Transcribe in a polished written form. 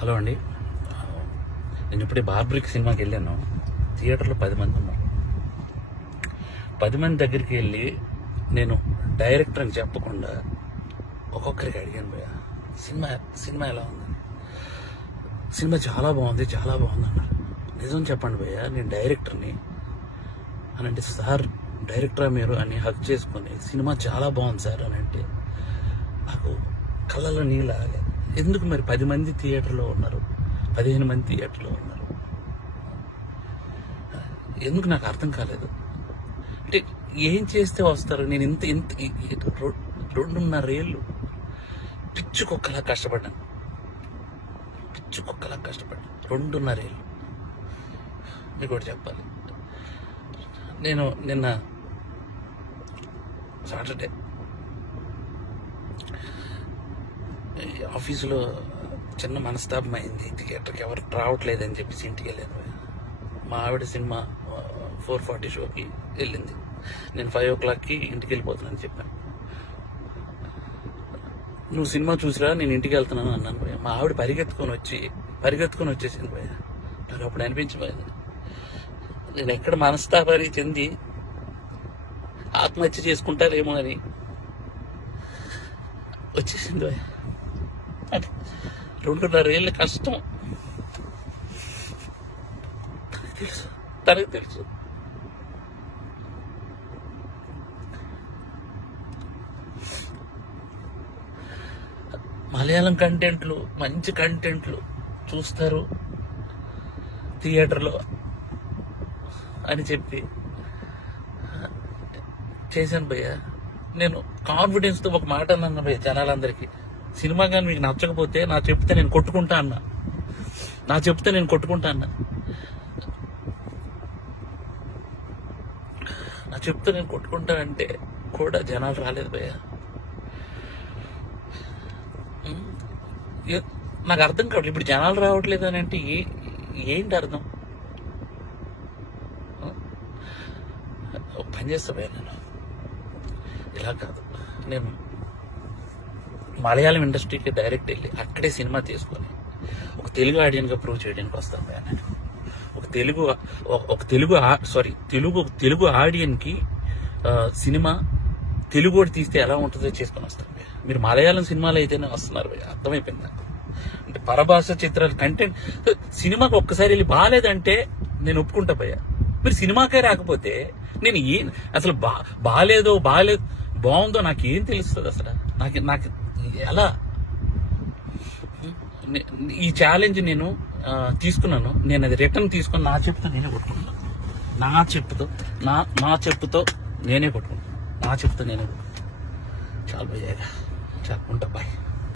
Hello అండి, నేను ఇప్పుడే బార్బరిక్ సినిమాకి వెళ్ళాను. థియేటర్లో 10 మంది ఉన్నారు. 10 మంది దగ్గరికి వెళ్ళి నేను డైరెక్టర్ అని చెప్పకుండా ఒక్కొక్కరికి అడిగాను, భయ్యా సినిమా ఎలా ఉందని. సినిమా చాలా బాగుంది అన్నారు. నిజం చెప్పండి భయ్యా, నేను డైరెక్టర్ని అని అంటే, సార్ డైరెక్టరా మీరు అని హక్ చేసుకుని సినిమా చాలా బాగుంది సార్ అని అంటే నాకు కళ్ళలో నీళ్ళు ఆగలేదు. ఎందుకు మరి 10 మంది థియేటర్లో ఉన్నారు, 15 మంది థియేటర్లో ఉన్నారు, ఎందుకు నాకు అర్థం కాలేదు. అంటే ఏం చేస్తే వస్తారు? నేను ఇంత 2.5 ఏళ్ళు పిచ్చుకొక్కలా కష్టపడ్డాను. 2.5 ఏళ్ళు. మీకు ఒకటి చెప్పాలి, నేను నిన్న సాటర్డే ఆఫీసులో చిన్న మనస్తాపం అయింది. థియేటర్కి ఎవరు రావట్లేదని చెప్పేసి ఇంటికి వెళ్ళాను. మా ఆవిడ సినిమా 4:40 షోకి వెళ్ళింది. నేను 5 o'clockకి ఇంటికి వెళ్ళిపోతున్నాను చెప్పాను. నువ్వు సినిమా చూసిరా, నేను ఇంటికి వెళ్తున్నాను అన్నాను భయ్య. మా ఆవిడ పరిగెత్తుకొని వచ్చేసింది భయ్య. నాకు అప్పుడు అనిపించిపోయింది, నేను ఎక్కడ మనస్తాపానికి చెంది ఆత్మహత్య చేసుకుంటారేమో అని వచ్చేసింది భయ్య. అంటే 2.5 ఏళ్ళ కష్టం తనకు తెలుసు. మలయాళం కంటెంట్లు, మంచి కంటెంట్లు చూస్తారు థియేటర్లో అని చెప్పి చేశాను భయ్య. నేను కాన్ఫిడెన్స్తో ఒక మాట అన్నాను భయ్య జనాలందరికీ, సినిమా కానీ మీకు నచ్చకపోతే నా చెప్తే నేను కొట్టుకుంటా అన్నా. నా చెప్తే నేను కొట్టుకుంటా అంటే కూడా జనాలు రాలేదు భయ్య. నాకు అర్థం కావట్లేదు, ఇప్పుడు జనాలు రావట్లేదు అని అంటే ఏంటి అర్థం? ఒక పని చేస్తా భయ్య, నేను ఇలా కాదు, నేను మలయాళం ఇండస్ట్రీకి డైరెక్ట్ వెళ్ళి అక్కడే సినిమా తీసుకొని ఒక తెలుగు ఆడియన్గా ప్రూవ్ చేయడానికి వస్తాను భయ్య. నేను ఒక తెలుగు ఆడియన్కి సినిమా తెలుగు కూడా తీస్తే ఎలా ఉంటుందో చేసుకొని వస్తాను భయ్య. మీరు మలయాళం సినిమాలు అయితేనే వస్తున్నారు భయ్య, అర్థమైపోయింది నాకు. అంటే పరభాష చిత్రాలు కంటెంట్ సినిమాకి ఒక్కసారి వెళ్ళి బాగాలేదంటే నేను ఒప్పుకుంటా భయ్య. మీరు సినిమాకే రాకపోతే నేను అసలు బాగాలేదు బాగుందో నాకేం తెలుస్తుంది అసలు? నాకు ఎలా? ఈ ఛాలెంజ్ నేను తీసుకున్నాను, నేను అది రిటర్న్ తీసుకొని నా చెప్పుతో నేనే కొట్టుకుంటాను. నా చెప్పుతో నేనే కొట్టుకుంటాను. చాలు భయ్యా, చాలు ఉంటా బాయ్.